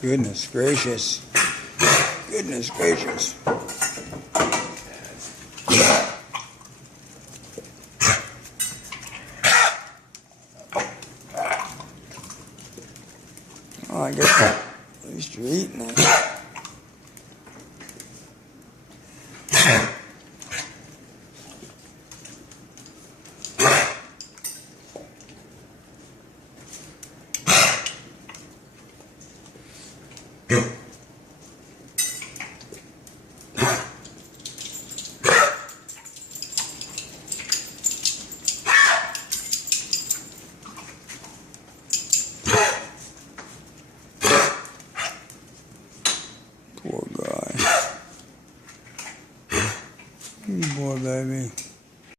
Goodness gracious. Goodness gracious. Oh, I guess at least you're eating it. Poor guy. Poor baby.